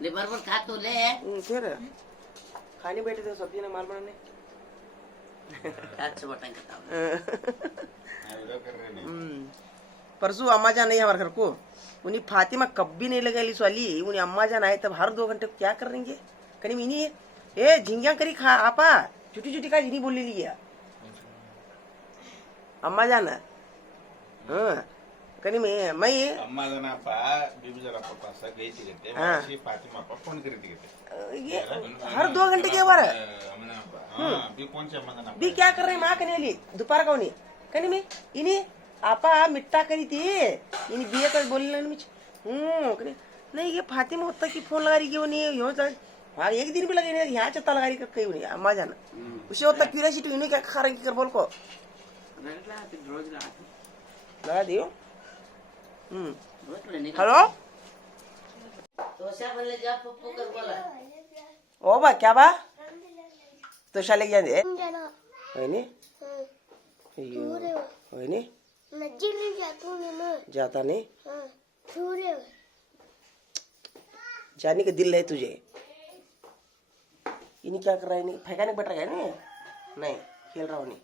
ले बरोबर खा तो ले। फिर खाने बैठे थे सब्जी ने माल बनाने। अच्छा बटन करता हूँ। परसों अम्मा जान नहीं हमारे घर को, उन्हीं फातिमा कभी नहीं लगाई वाली, उन्हें अम्मा जान आए तब हर 2 घंटे क्या कर रहेंगे कहीं मिनी है ए झिंगिया करी खा आपा छुट्टी छुट्टी का जिनी बोली लिया अम्मा जान हाँ कहीं मैं अम्मा जना पा बीबी जरा पप्पा सा गई थी कहते हाँ। ऐसी फातिमा पा फोन करी थी कहते ये हर 2 घंटे के बार अम्मा हां भी कौन से अम्मा जना भी क्या कर रहे माँ कने ली दोपहर का उन्हीं कहीं में इन्हीं आपा मिट्टा करी थी इन्हीं बिया कर बोलने में कहीं नहीं ये फातिमा होता की फोन लगा रही क्यों नहीं यो हाँ एक दिन भी लगे नहीं यहाँ चत्ता लगा रही कहीं नहीं अम्मा जाना उसे होता क्यूरियोसिटी इन्हें क्या खा रही कर बोल को लगा दियो हेलो तोशा बोले जा पप्पू कर बोला। ओ बा क्या बा तो शाले क्या दे होइनी होइनी जाता नहीं जाने का दिल है तुझे इन्हीं क्या कर रहा है नहीं फेंका नहीं बैठ रहा है नहीं खेल रहा हूँ नहीं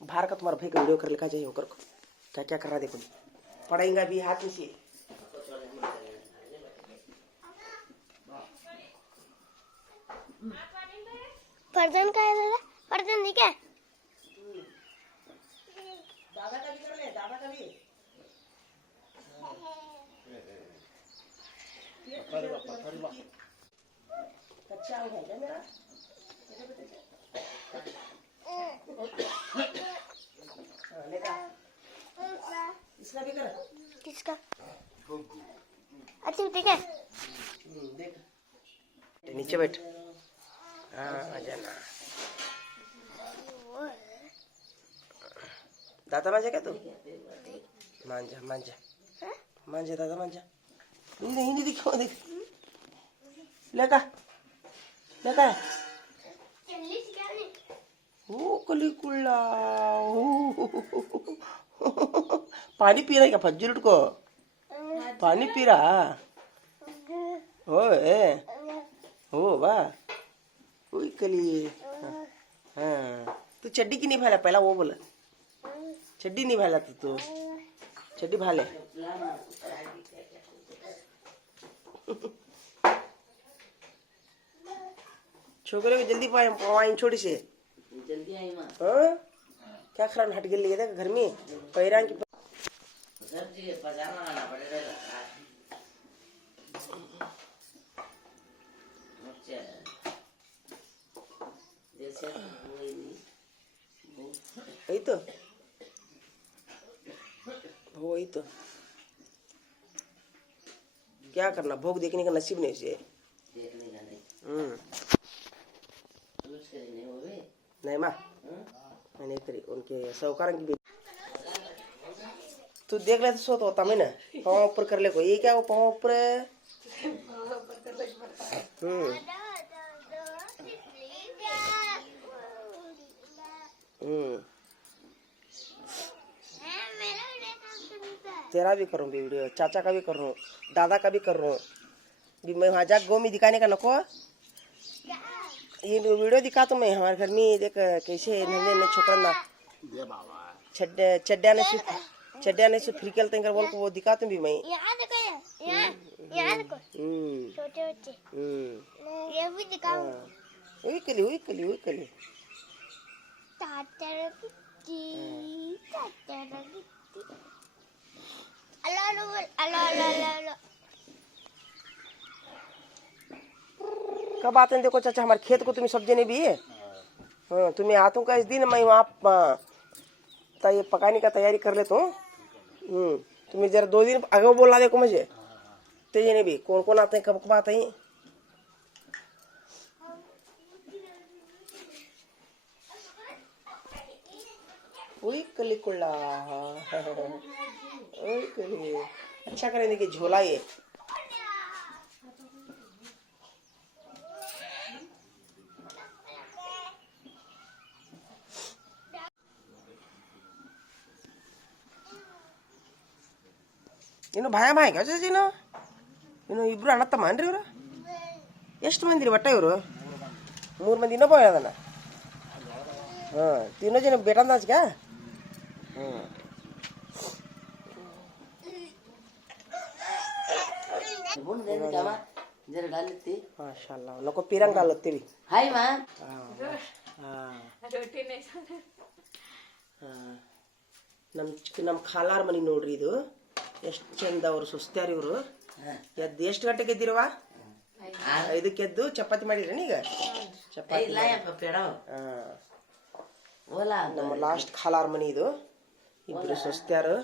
बाहर का तुम्हारा भाई का वीडियो कर लिखा चाहिए होकर क्या क्या कर रहा है देखो पढ़ाएंगा भी हाथ में से पर्दन का है पर्दन ठीक है दादा का भी कर ले दादा का भी कच्चा है क्या मेरा इसका भी कर किसका अच्छा ठीक है देख नीचे बैठ हाँ आ जाना दादा मांझा क्या तू मांझा मांझा मांझा दादा मांझा नहीं दिखो देख लेका लेका ओ कलिकुल्ला पानी पी रहा है क्या फज्जुलट को पानी पी रहा ओ वाह ओई कली हाँ तू चड्डी की नहीं भाला पहला वो बोला चड्डी नहीं भाला तू चड्डी भाले छोकरे को जल्दी पाए वाइन छोड़ी से जल्दी आई माँ। हाँ क्या खराब हट गई है घर में पैरान की सब्जी पजामा लाना पड़ेगा। अच्छा जैसे वही तो क्या करना भोग देखने का नसीब नहीं उसे देखने का नहीं नहीं हो गए नहीं माँ मैं नहीं करी उनके साहूकार की बेटी तू देख ले तो सो तो होता मैं ना पाँव ऊपर कर ले को ये क्या वो पाँव ऊपर तेरा भी करूँ वीडियो चाचा का भी कर रहा हूँ दादा का भी कर रहा हूँ भी मैं वहाँ जा गो में दिखाने का नको ये वीडियो दिखा तो मैं हमारे घर में देख कैसे नन्हे छोकरा ना चड्डा ने से फ्री खेलते हैं बोल को वो दिखा तुम भी मैं यहाँ देखो छोटे बच्चे ये भी दिखाओ वही कली कब आते हैं देखो चाचा हमारे खेत को तुम्हें सब्जी नहीं भी है हाँ तुम्हें हाथों का इस दिन मैं वहाँ ये पकाने का तैयारी कर लेता हूँ तुम्हें जरा 2 दिन आगे बोला देखो मुझे तेजी ने भी कौन कौन आते हैं कब आते हैं वही कली कुल्ला वही कली अच्छा करेंगे कि झोला ये इनो भाया भाई क्या चीज इनो ಇನ್ನು ಇಬ್ರು ಅಣ್ಣ ತಮ್ಮ ಅನ್ರಿ ಇವರು? ಎಷ್ಟು ಮಂದಿ ರೀ ಒಟ್ಟ ಇವರು? 3 ಮಂದಿ. ಇನ್ನೊಬ್ಬ ಅದನ್ನ ಹಾಂ तीनों जन बेटा अंदाज क्या? बुन दे दे क्या जरा डाल लेती माशाल्लाह उनको पीरंग डाल लेते भी हाय मां रोटी नहीं ನಮ್ಮ ಖಾಲಾರ್ ಮನೆ ನೋಡ್ರಿ ಇದು ಎಷ್ಟು ಚಂದ. ಅವ್ರು ಸುಸ್ತ್ಯಾರ ಇವರು. ಎದ್ದು ಎಷ್ಟು ಗಂಟೆಗೆ ಎದ್ದಿರುವ? 5ಕ್ಕೆ ಎದ್ದು ಚಪಾತಿ ಮಾಡಿದ್ರೇನು ಈಗ? ಚಪಾತಿ ಇಲ್ಲ ಯಪ್ಪ ಪೇಡ ಓಲಾ ನಮ್ಮ ಲಾಸ್ಟ್ ಖಾಲಾರ್ ಮನೆ ಇದು. ಇಬ್ರು ಸುಸ್ತ್ಯಾರು.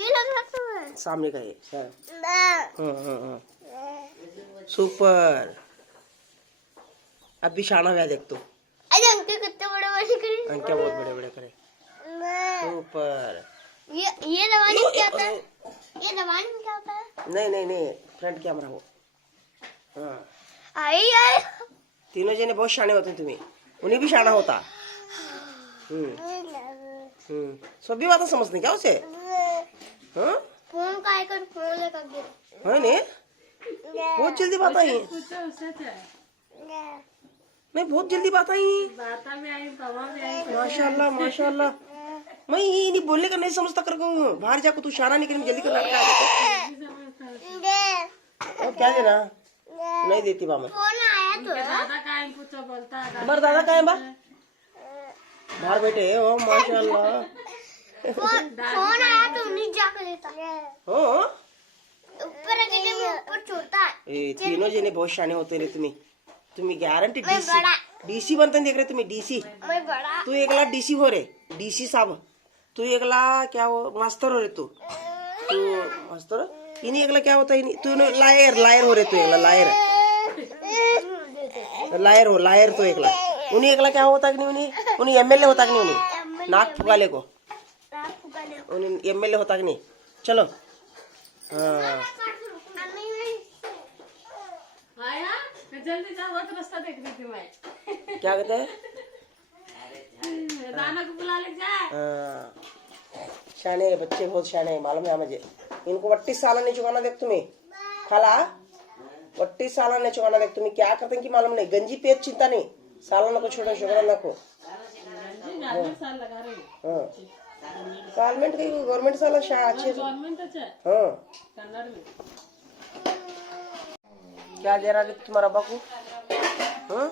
ये लग रहा है सामने का ये सुपर. अब भी शाना हुआ देख तो. अरे अंकल कितने बड़े बड़े करे. अंके बहुत बड़े बड़े करे. सुपर. ये दवाने क्या होता है? ये दवाने में क्या होता है? नहीं फ्रंट कैमरा हो. हाँ आई आई तीनों जने बहुत शाने होते हैं. तुम्हें उन्हें भी शाना होता. सब भी बातें समझते क्या उसे? हाँ फोन का आइकन फोन लगा गिर. है ने बहुत जल्दी बात आई. नहीं बहुत जल्दी बात आई. माशाल्लाह माशाल्लाह. मैं ये नहीं बोलने का नहीं समझता कर बाहर जाकर तू शाना निकल जल्दी कर लड़का. क्या देना? नहीं देती बा मैं. फोन आया तो हमारा दादा कहाँ है बा? बाहर बैठे. ओ माशाल्लाह. फोन आया तो नहीं जाकर लेता. हाँ ऊपर रखे मैं ऊपर छोड़ता है. ए तीनों जने बहुत शाने होते रे. तुम्हें गारंटी मैं बड़ा. डीसी बनते देख रहे तुम्हें. डीसी मैं बड़ा. तू एकला डीसी हो रे. डीसी साहब तू एकला क्या हो मास्टर हो रे. तू मास्टर इन्हीं एकला क्या होता है. तू लायर हो रे. तू एकला लायर तो एकला. उन्हीं एकला क्या होता कि नहीं? उन्हीं एमएलए होता कि नहीं? उन्हीं नाक फुगाले को उन्हीं एमएलए होता कि नहीं? चलो हाँ जल्दी जाओ बहुत रास्ता देख रही थी मैं. क्या कहते हैं? दाना को बुला ले जा. शाने बच्चे बहुत शाने हैं मालूम है मुझे. इनको 38 साल नहीं चुकाना देख तुम्हें. खाला 38 साल नहीं चुकाना देख तुम्हें. क्या करते हैं कि मालूम नहीं. गंजी पेट चिंता नहीं. सालों को छोड़ो शुगर ना को. साल लगा रहे हो. हाँ गवर्नमेंट की गवर्नमेंट साल अच्छे. गवर्नमेंट अच्छा है हाँ कन्नड़ में. क्या दे रहा है तुम्हारा बापू? हाँ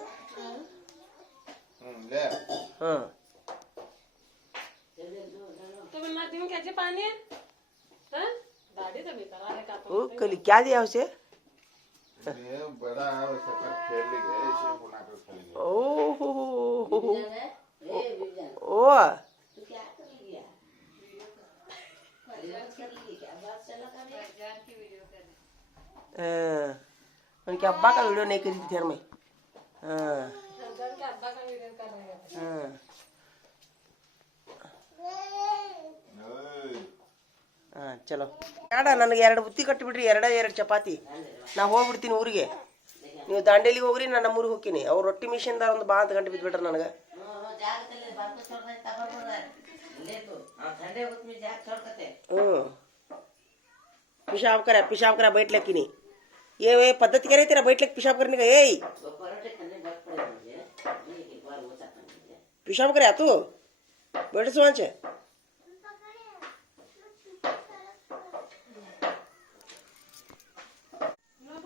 ले हाँ तो मैं नदी में कैसे पानी है? हाँ दाढ़ी तो भीतर आने का वो कल क्या दिया उसे? ये बड़ा है वैसे पर खेल ली गए इसे बुला कर खेलेंगे. ओह ए बिजन ओ तू क्या कर लिया क्या बात चला कर उनके अब्बा का वीडियो नहीं करी थी घर में. हाँ अब्बा का वीडियो कर रहे हैं. हाँ ಹಾಂ ಚಲೋ ಬೇಡ ನನಗೆ 2 ಬುತ್ತಿ ಕಟ್ಟಿಬಿಡ್ರಿ. 2 ಚಪಾತಿ. ನಾ ಹೋಗ್ಬಿಡ್ತೀನಿ ಊರಿಗೆ. ನೀವು ದಾಂಡೇಲಿಗೆ ಹೋಗ್ರಿ. ನಾನು ನಮ್ಮೂರಿಗೆ ಹೋಗ್ತೀನಿ. ಅವ್ರು ರೊಟ್ಟಿ ಮಿಷನ್ದಾರ ಒಂದು ಬಾ ಅಂತ ಗಂಟೆ ಬಿದ್ದುಬಿಟ್ರೆ ನನಗೆ. जागतले बात छोड़ रहे तब बोल रहा है ले तो ठंडे वक्त में जाग छोड़ करते. हम्म पेशाब करा बैठ लेकिन ये पद्धति क्या है तेरा बैठ लेके पेशाब करने का. ये वो परोठे खाने बैठ पड़े मुझे एक बार वो चाहता मुझे पेशाब करे तू बैठ सुहांच.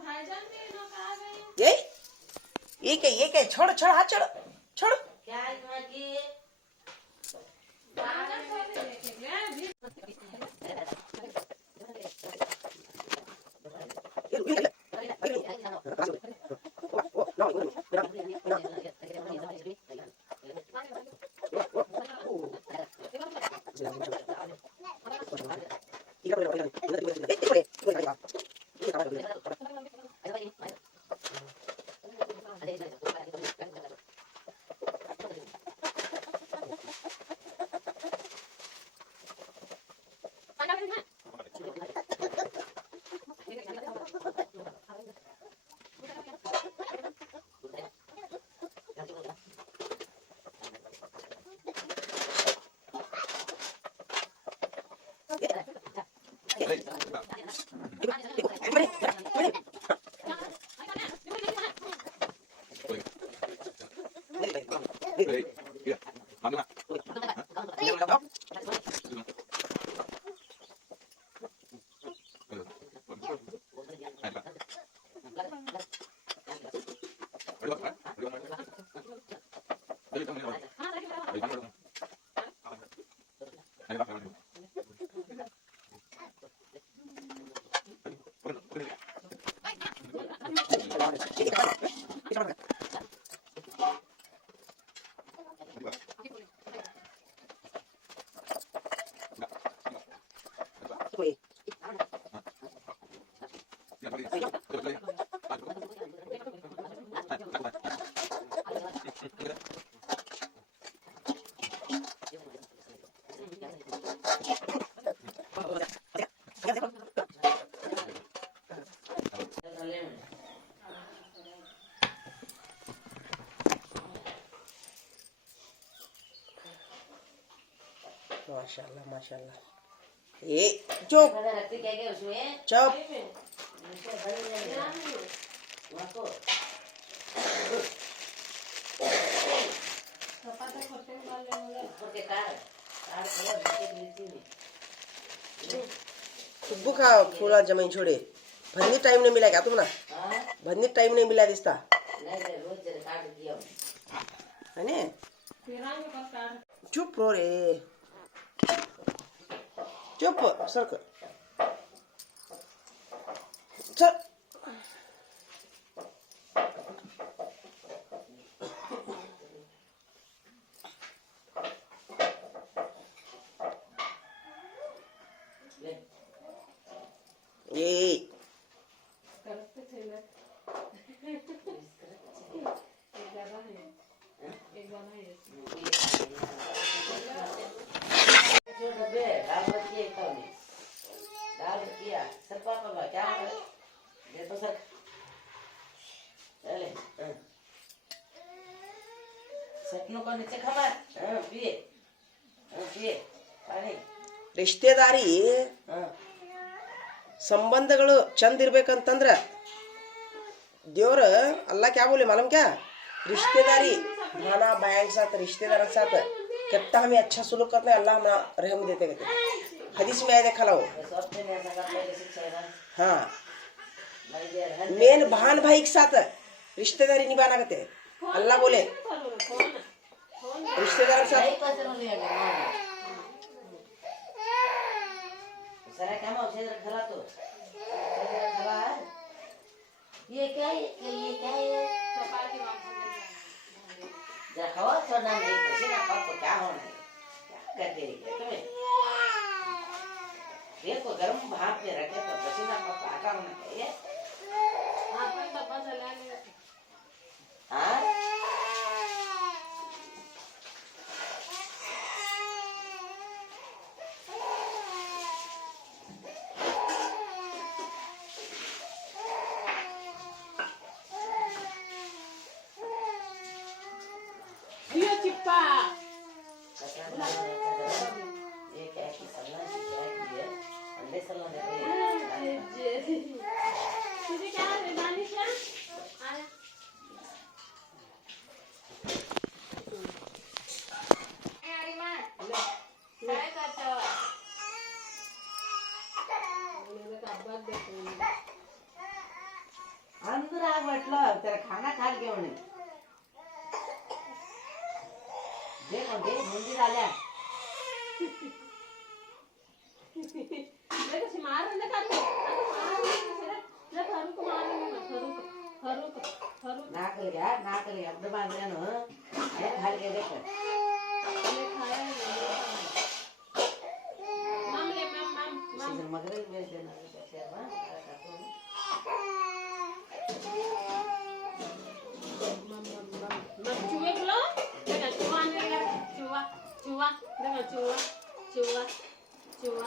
भाईजान भी लोग आ गए. ये क्या छोड़ हाथ छोड़. क्या इतना की माशाल्लाह माशाल्लाह। ए चुप रखती क्या क्या उसमें चुप। नको ऊपर के कार खबर के मिलती नहीं खुब्बू का फूला जमीन छोड़े भरनी टाइम नहीं मिला क्या तुम ना हाँ भरनी टाइम नहीं मिला दिसता नहीं रे रोज जरा काट दिया है ने चुप रो रे चुप सरक चल ले ए जो डब्बे दाल बची है तो नहीं दाल बची है सर पापा क्या है ये तो सर चले सपनों को नीचे खबर पिए पिए पानी रिश्तेदारी हाँ ಸಂಬಂಧಗಳು ಚಂದ ಇರ್ಬೇಕಂತಂದ್ರ देवर अल्लाह क्या बोले मालूम क्या रिश्तेदारी भाना बहन के साथ रिश्तेदार के साथ कितना हमें अच्छा सुलूक करते हैं अल्लाह हमें रहम देते कहते हदीस में आया देखा लो सबसे नया संगत पहले शिक्षा है हाँ भाई देर है मेन बहन भाई के साथ रिश्तेदारी निभाना कहते अल्लाह बोले रिश्तेदार के साथ नहीं पता नहीं है सारा काम उसे खला तो खला है ये क्या है ये क्या है जरा खाओ तो ना नहीं पसीना पाप को क्या होना है क्या करते रहिए तुम्हें देखो गर्म भाप पे रखे तो पसीना पाप को आटा होना चाहिए हाँ चिप्पा ये क्या की सलाह की क्या की है अंडे सलाह दे रही है तुझे क्या है दानिश क्या आया अरे माँ काय करतो अंदर आ बैठलो तेरा खाना खा के होने देखो देख मंदिर आ जा देखो मार ने काटे मार ले फरूक मार ने फरूक नाक ले अब बांध लेनो ये खा के देखो ले खाया मम ले मम सीजन मगरल बेच देना शेर बा मम चुए बोलो देखा चुआ ने चुआ देखा चुआ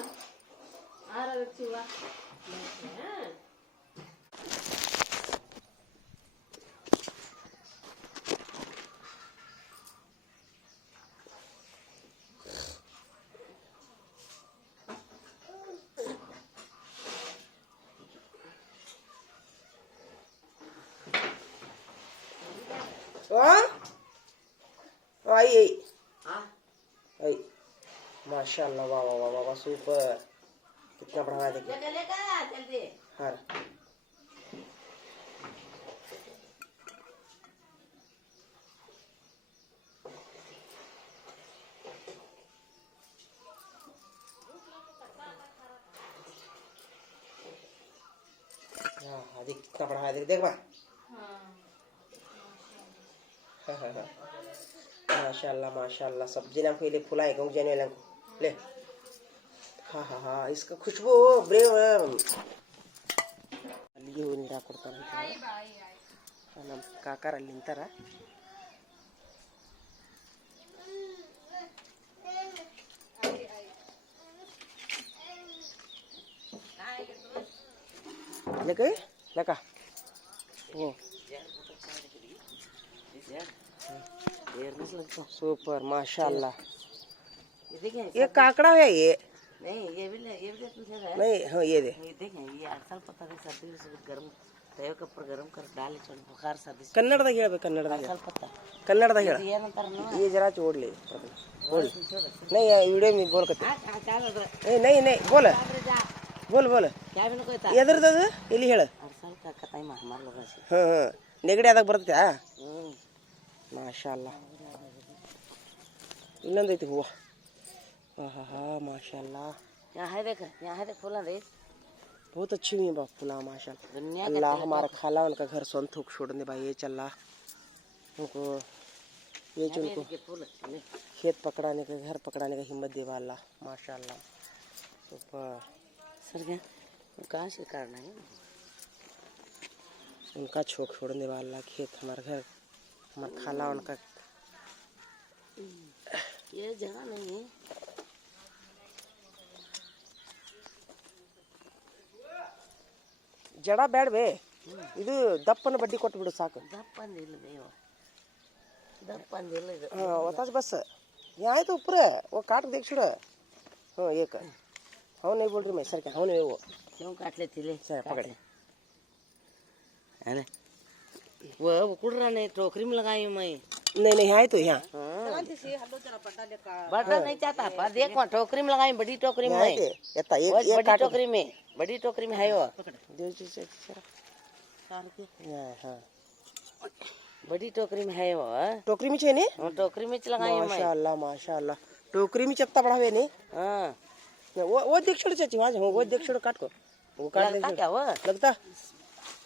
आ रहा चुआ हां आई हां आई माशाल्लाह वाह वाह वाह वाह सुपर कितना बढ़ा देखिए लेका जल्दी हाँ हाँ हाँ देख कितना बड़ा है देख बा माशाल्लाह माशाल्लाह सब्जी ना कोई ले फुलाए गाँव जाने वाले को ले हाँ हाँ हाँ इसका खुशबू ब्रेव ಅಲ್ಲಿಗೆ ಹೂ ನೀರು ಹಾಕೊಡ್ತಾನೆ ನಮ್ಮ ಕಾಕಾರ ಅಲ್ಲಿ ನಿಂತಾರ ಲೆಕ್ಕ ಲೆಕ್ಕ ಹ್ಞೂ सुपर माशाल्लाह ये देखें ये काकड़ा है ये नहीं ये भी पूछ रहा है नहीं हाँ ये दे ये देखें ये अक्सर पता है सर्दी में सब गर्म तवे के ऊपर गर्म कर डाले चल बुखार सर्दी ಕನ್ನಡದಾಗ ಹೇಳ್ಬೇಕು ಕನ್ನಡದಾಗ अक्सर पता ಕನ್ನಡದಾಗ ಹೇಳ ये नंतर नो ये जरा छोड़ ले बोल नहीं वीडियो में बोल कते चाल उधर नहीं नहीं बोल बोल बोल क्या भी न कोई था ಎದರದದು ಇಲ್ಲಿ ಹೇಳ अक्सर का कताई में हमारे लोगों से ಹಾಂ ಹಾಂ ನೆಗಡಿ ಆದಾಗ ಬರ್ತೈತಾ ಮಾಶಾಲ್ಲ ಇನ್ನೊಂದೈತಿ ಹೂವು हाँ हाँ माशाल्लाह यहाँ है देख फूला देख बहुत अच्छी हुई है फूला माशाल्लाह दुनिया अल्लाह हमारा खाला उनका घर संत होक छोड़ने भाई ये चल उनको ये जो उनको के फूल खेत पकड़ाने का घर पकड़ाने का हिम्मत देवा अल्लाह माशाल्लाह सुपर सर क्या कहाँ से काटना है उनका छोक छोड़ने वाला खेत हमारा घर हमारा खाला उनका ये जगह नहीं है ಜಡ ಬೇಡವೇ ಇದು ದಪ್ಪನ ಬಡ್ಡಿ ಕೊಟ್ಟು ಬಿಡು ಸಾಕು दप्पंदिल ಇದು हाँ बतास बस यहाँ तो ऊपर वो काट देख छोड़ हाँ एक हाँ नहीं बोल रही मैं सर क्या हाँ नहीं वो क्यों काट लेती ले सर पकड़े है ना वो कुड़ रहा नहीं टोकरी में लगाई हूँ मैं नहीं नहीं यहाँ तो यहाँ बड़ा नहीं चाहता पर देखो टोकरी में लगाई बड़ी टोकरी में यहाँ के येता एक एक बड़ी काट टोकरी में है वो दे जी से हाँ बड़ी टोकरी में है वो टोकरी में चाहिए वो टोकरी में लगाई हूँ मैं माशाल्लाह माशाल्लाह टोकरी में चत्ता बड़ा हुए नहीं हाँ वो देख छोड़ चाची वहाँ वो देख छोड़ काट को वो काट लगता क्या वो लगता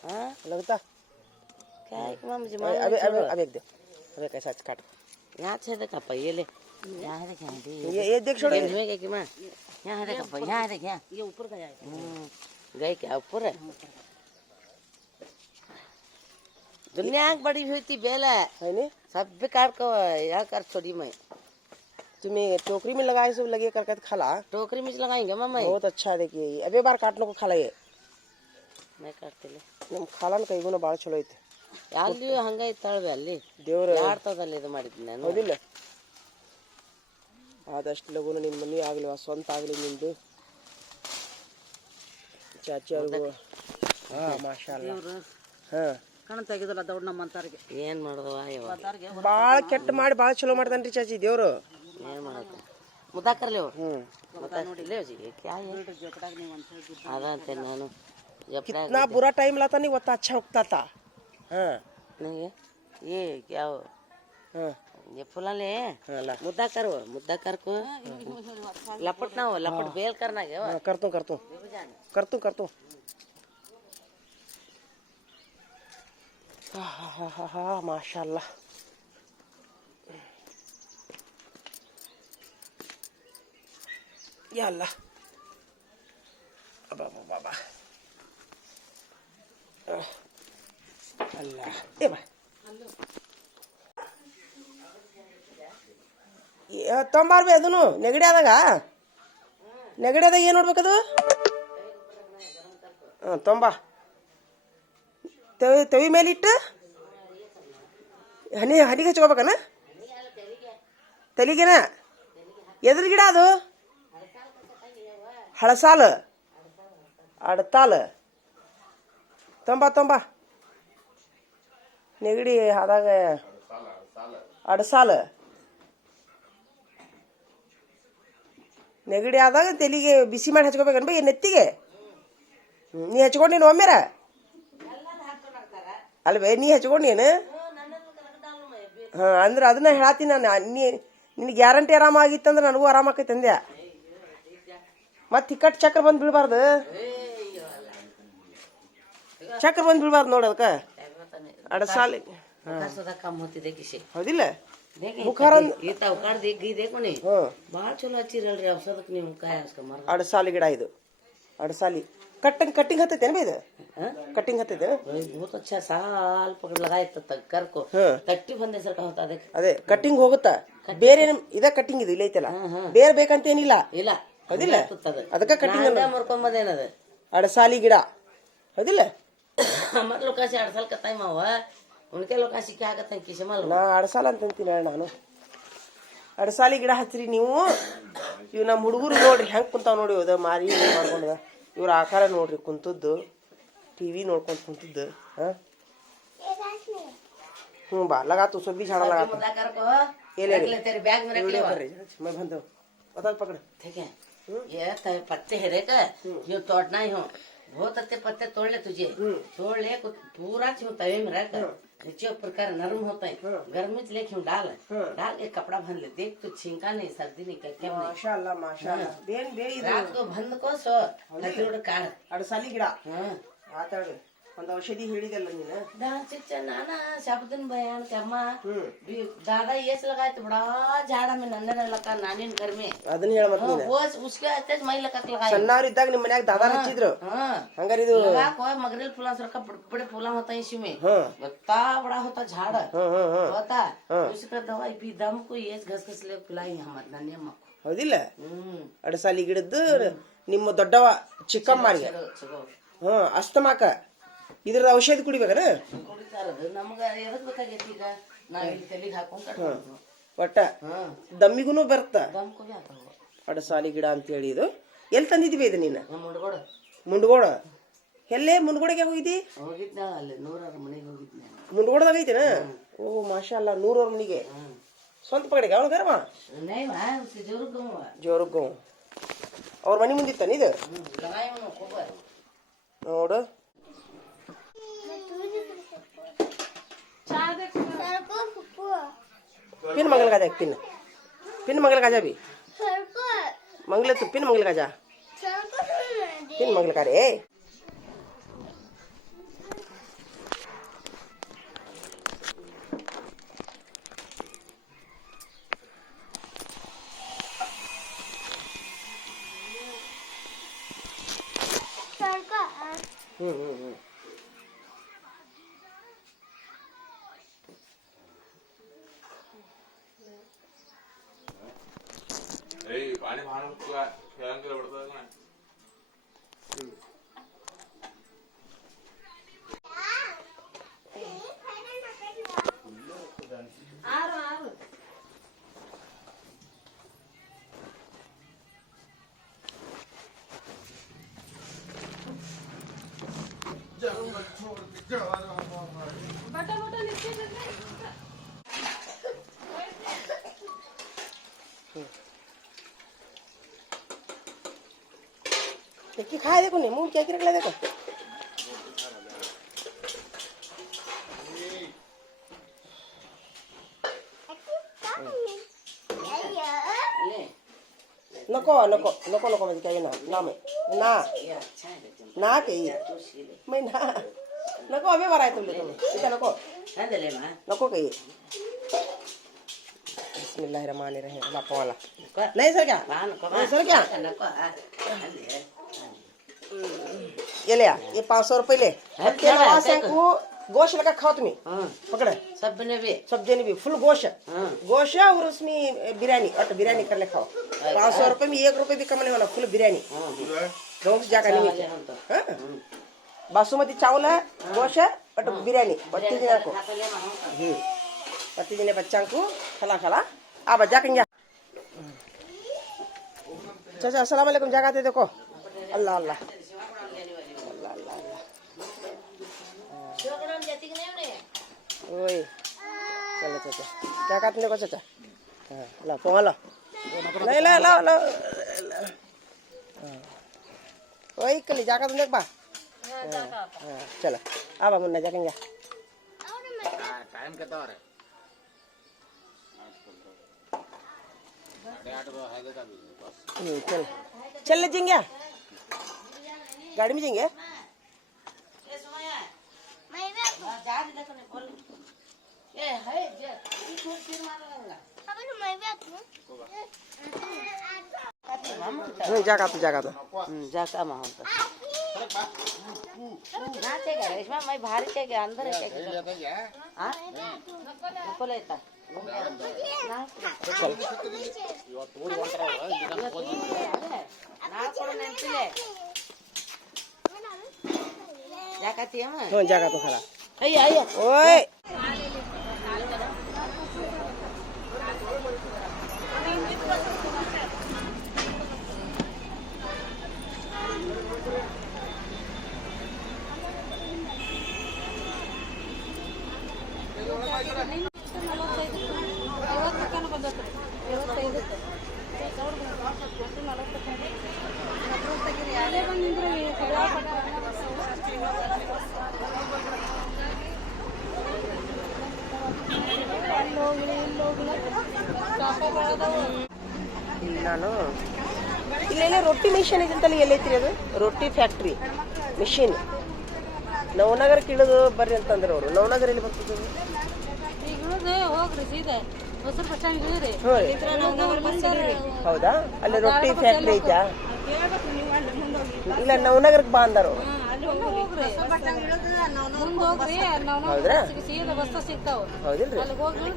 हाँ लगता क्या है कि माँ मुझे अबे अबे अबे एक दे अबे कैसा काट यहाँ से देखा पहिए ले यहाँ देख ये देख छोड़ हुए कि माँ यहाँ देखा यहाँ देख यहाँ ये ऊपर गया है गए क्या ऊपर है दुनिया बड़ी हुई थी बेला है नहीं सब भी काट को यहाँ कर छोड़ी मैं तुम्हें टोकरी में लगाए सब लगे करके खाला टोकरी में लगाएंगे मामा बहुत अच्छा देखिए अबे बार काटने को खाला ये मैं काटते ले नम खाला न कई गुना बाಳ ಚಲೋ ಐತೆ ಅಲ್ಲಿ ಹಂಗ ಇತ್ತಾಳ್ವೆ ಅಲ್ಲಿ ದೇವ್ರ ಆಡ್ತದಲ್ಲಿ ಇದು ಮಾಡಿದ್ನಿ ನಾನು ಹೌದಿಲ್ಲ ಆದಷ್ಟು ಲಗುನ ನಿನ್ನ ಮನೆ ಆಗಲಿ ಸ್ವಂತ ಆಗಲಿ ನಿಂದು ಚಾಚಿ ಅವ್ರಿಗೂ ಹಾ ಮಾಶಾಅಲ್ಲಾ ಹಾ ಕಣ ತೆಗೆದಲ್ಲ ದೌಡ್ ನಮ್ಮಂತಾರಿಗೆ ಏನ್ ಮಾಡೋದವ ಇವ ಬಾಳ ಕೆಟ್ಟ ಮಾಡಿ ಬಾಳ ಚಲೋ ಮಾಡ್ತಾನ್ರಿ ಚಾಚಿ ದೇವ್ರು ಏನ್ ಮಾಡೋದು ಮುದ್ದಾಕರ್ಲಿ ಅವ್ರು ಹ್ಮ್ ನೋಡಿಲ್ಲ ಕ್ಯಾ ಜೋಕಡಾಗ ನೀವು ಅಂತ ಹೇಳಿದ್ದು ಅದಂತೆ ನಾನು कितना बुरा टाइम लाता नहीं वो अच्छा उगता था हाँ नहीं ये क्या हो हाँ ये फूला ले हाँ ला मुद्दा कर को लपट ना हो लपट बेल करना क्या हाँ, कर तू हाँ माशाल्लाह या अल्लाह बाबा बाबा अल्लाह ए बा ತೊಂಬಾರ್ಬೇ ಅದನ್ನು ನೆಗಡಿ ಆದಾಗ ಏನು ನೋಡ್ಬೇಕದು ಹಾಂ ತೊಂಬಾ ತವಿ ಮೇಲೆ ಇಟ್ಟು ಹನಿಗೆ ಹಚ್ಕೋಬೇಕನ ತಲೆಗೇನ ಎದ್ರ ಗಿಡ ಅದು ಹಳಸಾಲು ಅಡ್ತಾಲು ತೊಂಬಾ ನೆಗಡಿ ಆದಾಗ ಅಡಸಾಲು ನೆಗಡಿ ಆದಾಗ ತಲೆಗೆ ಬಿಸಿ ಮಾಡಿ ಹಚ್ಕೋಬೇಕನ್ಬ ನೆತ್ತಿಗೆ ನೀ ಹಚ್ಕೊಂಡು ನೀನು ಒಮ್ಮೆರ ಅಲ್ವೇ ನೀ ಹಚ್ಕೊಂಡೇನು ಹಾಂ ಅಂದ್ರೆ ಅದನ್ನ ಹೇಳತ್ತೀನಿ ನಾನು ನಿನಗೆ ಗ್ಯಾರಂಟಿ ಆರಾಮಾಗಿತ್ತಂದ್ರೆ ನನಗೂ ಆರಾಮಾಕೈತೆ ಅಂದ್ಯಾ ಮತ್ತೆ ಟಿಕಟ್ ಚಕ್ರ ಬಂದು ಬೀಳಬಾರ್ದು ಚಕ್ರ ಬಂದು ಬಿಡ್ಬಾರ್ದು ನೋಡು ಅದಕ್ಕೆ ಅಡಸಾಲಿ बुखार सुद्धा कम होती देखिसे ಹೌದಿಲ್ಲ देखे बुखार ये तो उकार देख गई देखो नहीं ಹಾಂ बाल चलो अच्छी रल रही औषध नहीं मुका है उसका मर ಅಡಸಾಲಿ ಗಿಡ ಇದು ಅಡಸಾಲಿ ಕಟ್ಟಿಂಗ್ ಹತ್ತೈತೇನು ಬೈ ಇದು हाँ? ಕಟ್ಟಿಂಗ್ ಹತ್ತೈತೆ वही बहुत अच्छा साल पकड़ लगाए तक कर को हाँ। तट्टी बंदे सर का होता देख ಅದೇ ಕಟ್ಟಿಂಗ್ ಹೋಗುತ್ತಾ ಬೇರೆ ಇದ ಕಟ್ಟಿಂಗ್ ಇದು ಇಲ್ಲ ಐತಲ್ಲ ಬೇರೆ ಬೇಕಂತೇನಿಲ್ಲ ಇಲ್ಲ ಹೌದಿಲ್ಲ ಅದಕ್ಕೆ ಕಟ್ಟಿಂಗ್ ಮುರ್ಕೊಂಬದೇನದ ಅಡಸಾಲಿ ಗಿಡ ಹೌದಿಲ್ಲ हमारे लोग से 8 साल का टाइम हुआ उनके लोग से क्या कहते हैं किसे मालूम ನಾ ಅಡಸಾಲ ಅಂತಂತೀನಿ ನಾನು ಅಡಸಾಲಿ ಗಿಡ ಹಚ್ಚಿರಿ ನೀವು ಇವ್ ನಮ್ಮ ಹುಡುಗರು ನೋಡ್ರಿ ಹೆಂಗ್ ಕುಂತಾವ್ ನೋಡಿ ಅದ ಮಾರಿ ಮಾಡ್ಕೊಂಡ ಇವ್ರ ಆಕಾರ ನೋಡ್ರಿ ಕುಂತದ್ದು ಟಿವಿ ನೋಡ್ಕೊಂಡ್ ಕುಂತದ್ದು ಹಾ ಹ್ಞೂ ಬಾ लगातो सब्जी झाड़ा लगातो मुद्दा कर को ये ले रख ले तेरे बैग में रख ले ಬರ್ರಿ मैं ಬಂದ पता पकड़ ठीक है ये पत्ते है रे का ये तोड़ना ही हो बहुत अच्छे पत्ते तोड़ ले तुझे तोड़ ले पूरा क्यों तवे में रख नीचे ऊपर कर नरम होता है गर्मी से लेके डाल डाल के कपड़ा भन ले देख तो छींका नहीं सर्दी नहीं क्या नहीं ಮಾಶಾಅಲ್ಲಾ ಮಾಶಾಅಲ್ಲಾ ಬೇನ್ ಬೇ ಇದು रात को बंद को सो हथिरोड काढ़ ಅಡಸಾಲಿ ಗಿಡ हाँ ಆತಾಡು ಒಂದು ಔಷಧಿ ಹೇಳಿದಲ್ಲ ನೀನು दाचिच नाना शब्दन बयान कमा दादा ये से लगाए तो बड़ा झाड़ा में नन्हे लगा नानी घर में ಅದನ್ನ ಹೇಳ ಮತ್ತೆ ನೀನು वो उसके अच्छे मई लगा के लगाए ಸಣ್ಣವ್ರು ಇದ್ದಾಗ ನಿಮ್ಮ ಮನ್ಯಾಗ ದಾದಾರ್ ಹಚ್ಚಿದ್ರು हाँ ಹಂಗಾರ ಇದು लगा कोई मगरेल फूला सर का बड़े बड़े फूला होता है इसमें हाँ इतना बड़ा होता झाड़ हाँ हाँ हाँ होता उसका दवाई भी दम को ये घस घस ले पिलाई हमारे नानी अम्मा को ಹೌದಿಲ್ಲ ಅಡಸಾಲಿ ಗಿಡದ್ದು ನಿಮ್ಮ ದೊಡ್ಡವ ಚಿಕ್ಕಮ್ಮರಿಗೆ ಹಾ ಅಸ್ತಮಾಕ ಇದ್ರದ ಔಷಧಿ ಕುಡಿಬೇಕನ ಕುಡಿತಾರದು ನಮಗ ಎದಕ್ ಬೇಕಾಗೈತಿ ಈಗ ನಾವ್ ಇಲ್ಲಿ ತಲೆಗೆ ಹಾಕೊಂಡ್ ಕಟ್ಕೊಂಡು ಒಟ್ಟ ದಮ್ಮಿಗೂ ಬರ್ತ ದಮ್ ಕೂಡ ಹಾಕೊಂಡ್ ಅಡಸಾಲಿ ಗಿಡ ಅಂತ ಹೇಳಿ ಇದು ಎಲ್ಲಿ ತಂದಿದ್ವಿ ಇದು ನೀನು ನಮ್ಮ ಹುಡುಗಡ ಮುಂಡ್ಗೋಡ ಎಲ್ಲೇ ಮುಂಡ್ಗೋಡಿಗೆ ಹೋಗಿದ್ದಿ ಹೋಗಿದ್ನ ಅಲ್ಲಿ 100 ಮನೆಗೆ ಹೋಗಿದ್ನ ಮುಂಡ್ಗೋಡದಾಗ ಐತೆನ ಓ ಮಾಶಾಅಲ್ಲಾ 100 ಮನಿಗೆ ಸ್ವಂತ ಪಕಡಿಗೆ ಅವನು ಗರ್ಮ नहीं वहाँ उसके जोर गवा ಜೋರುಗ್ಗು ಅವ್ರ ಮನೆ ಮುಂದಿತ್ತಾನ ಇದು लगाए उन्होंने खूब ನೋಡು चाय देखो पिन मंगल गाजा पिन मंगल गाजा भी मंगल तो पिन मंगल गाजा पिन मंगल का रे पाणी भाणं तुला खेळांकडे पडतात ना आरो आरो बटा बटा नीचे दे दे देखी खाए देखो नहीं मुंह क्या रखला देखो ले नको नको नको नको म्हणजे काही ना ना मैं ना ये अच्छा है लेकिन ना काही मैं ना नको अबे बराय तुमले तुम्ही इथं नको है दे ले मां नको काही बिस्मिल्लाहिर्रहमानिर्रहीम बापावाला को नाही सर क्या पान को नहीं सर क्या ना को ले ये ले आ, ये 500 रुपये ले हाँ, तेल क्या वासे है? को गोश्त लगा खाओ तुम्ही हां पकड़ सब ने भी सब जने भी फुल गोश्त हाँ गोश्त और उसमें बिरयानी और बिरयानी कर ले खाओ 500 रुपये में 1 रुपये भी कम नहीं होना फुल बिरयानी हां गाँव से जाकर नहीं हम तो हाँ? बासुमती चावल है गोश्त और बिरयानी बत्ती जने को खाता ले मां बत्ती जने बच्चा को खला खला आप जाकर जा चाचा अस्सलाम वालेकुम जगाते देखो अल्लाह अल्लाह प्रोग्राम जाती कि नहीं उन्हें ओए चलो चाचा क्या काटने को चाचा हाँ ला पोंगा ला नहीं ला ला ला ओए कल जाकर तुम देख बा हाँ चलो अब हम ना जाकेंगे टाइम कितना हो रहा है 8:30 तो है का भी चल चल ले जाएंगे गाड़ी में जाएंगे ಜಾಗ ಆತು जाता मग होतं नाचे का रेशमा मैं बाहर चे के अंदर चे के हां नको लेता ना कोण नेंतिले जाकाती हम ಹ್ಞೂ ಜಾಗ ಆತು ಖರ अय्य अय्य ಓಯ್ ಇಲ್ಲಿ ನಾನು ಇಲ್ಲೆಲ್ಲ ರೊಟ್ಟಿ ಮಿಷನ್ ಐತಂತಲ್ಲ ಎಲ್ಲೈತ್ರಿ ಅದು ರೊಟ್ಟಿ ಫ್ಯಾಕ್ಟ್ರಿ ಮಿಷಿನ್ ನವನಗರಕ್ಕೆ ಇಳಿದು ಬರ್ರಿ ಅಂತಂದ್ರೆ ಅವರು ನವನಗರ ಎಲ್ಲಿ ಬರ್ತದೆ ಹೋಗ್ರಿ ಸೀದಾ ಹೊಸರು ಬಸ್ ಸ್ಟ್ಯಾಂಡ್ ಇಳಿದ್ರಿ ಹೌದಾ ಅಲ್ಲಿ ರೊಟ್ಟಿ ಫ್ಯಾಕ್ಟ್ರಿ ಐತಾ ಇಲ್ಲ ನವನಗರಕ್ಕೆ ಬಾ ಅಂದಾರು ಹೌದ್ರಾ ಸೀದಾ ಬಸ್ ಸಿಗ್ತಾವ ಹೌದಿಲ್ರಿ ಅಲ್ಲಿ ಹೋಗ್ರಿ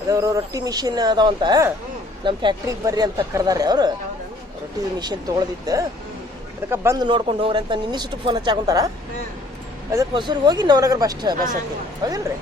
ಅದವರು ರೊಟ್ಟಿ ಮಿಷಿನ್ ಅದಾವಂತ ನಮ್ಮ ಫ್ಯಾಕ್ಟ್ರಿಗೆ ಬರ್ರಿ ಅಂತ ಕರೆದಾರೆ ಅವರು ರೊಟ್ಟಿ ಮಿಷಿನ್ ತೊಗೊಳದಿತ್ತು ಅದಕ್ಕೆ ಬಂದು ನೋಡ್ಕೊಂಡು ಹೋಗ್ರಿ ಅಂತ ನಿನ್ನಿಷ್ಟು ಫೋನ್ ಹಚ್ಚಾಕೊಂತಾರ ಅದಕ್ಕೆ ಹೊಸೂರಿಗೆ ಹೋಗಿ ನವನಗರ ಬಸ್ ಹತ್ತಿ ಹೌದಿಲ್ರಿ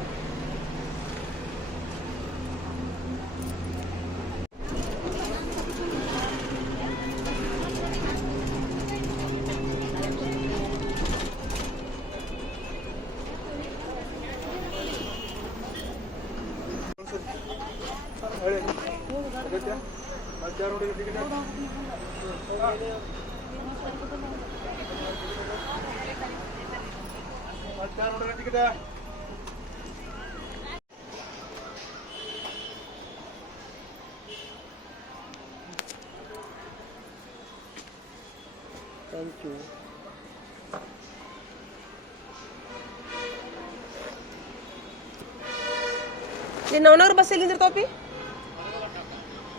ಥ್ಯಾಂಕ್ ಯು ನೀನು ನವನಗರ ಬಸ್ ಎಲ್ಲಿಂದ ಇರ್ತಾವಪ್ಪಿ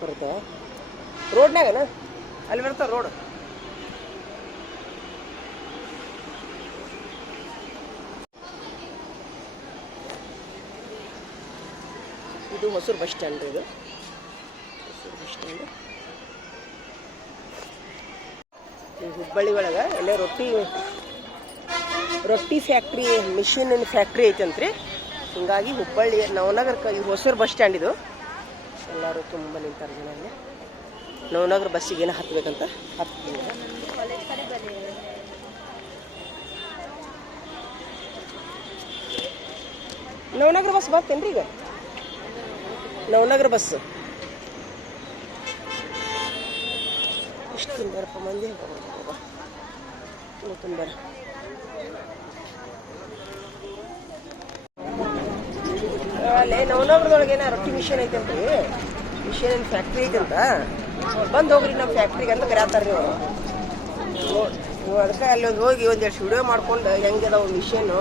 ಬರ್ತಾವ ರೋಡ್ನಾಗನ ಅಲ್ಲಿ ಬರ್ತಾವ ರೋಡ್ ಇದು ಹೊಸೂರು ಬಸ್ ಸ್ಟ್ಯಾಂಡ್ ರೀ ಇದು ಹೊಸೂರು ಬಸ್ ಸ್ಟ್ಯಾಂಡ್ ಈ ಹುಬ್ಬಳ್ಳಿ ಒಳಗೆ ಎಲ್ಲ ರೊಟ್ಟಿ ಫ್ಯಾಕ್ಟ್ರಿ ಮಿಷಿನ್ ಫ್ಯಾಕ್ಟ್ರಿ ಐತಂತ್ರಿ ಹಿಂಗಾಗಿ ಹುಬ್ಬಳ್ಳಿ ನವನಗರಕ್ಕೆ ಈ ಹೊಸೂರು ಬಸ್ ಸ್ಟ್ಯಾಂಡ್ ಇದು ಎಲ್ಲರೂ ತುಂಬ ನಿಂತಾರೆ ಜನ ಇಲ್ಲಿ ನವನಗರ ಬಸ್ಸಿಗೆ ಏನೋ ಹತ್ಬೇಕಂತ ಹತ್ತೀನಿ ನವನಗರ ಬಸ್ ಬರ್ತೇನ್ರಿ ಈಗ ನವನಗರ ಬಸ್ ಎಷ್ಟು ತುಂಬ್ಯಾರಪ್ಪ ಮಂದಿ ತುಂಬ್ಯಾರ ಅಲ್ಲೇ ನವನಗರದೊಳಗೆ ಏನೋ ರೊಟ್ಟಿ ಮಿಷನ್ ಐತಂತ್ರಿ ಮಿಷನ್ ಫ್ಯಾಕ್ಟ್ರಿ ಐತಂತ ಬಂದು ಹೋಗ್ರಿ ನಮ್ಮ ಫ್ಯಾಕ್ಟ್ರಿಗೆ ಅಂತ ಕರೆಯತ್ತಾರ ನೀವು ಅದಕ್ಕೆ ಅಲ್ಲಿ ಒಂದು ಹೋಗಿ ಒಂದೆರಡು ವಿಡಿಯೋ ಮಾಡ್ಕೊಂಡು ಹೆಂಗೆ ಅದಾವ ಮಿಷನು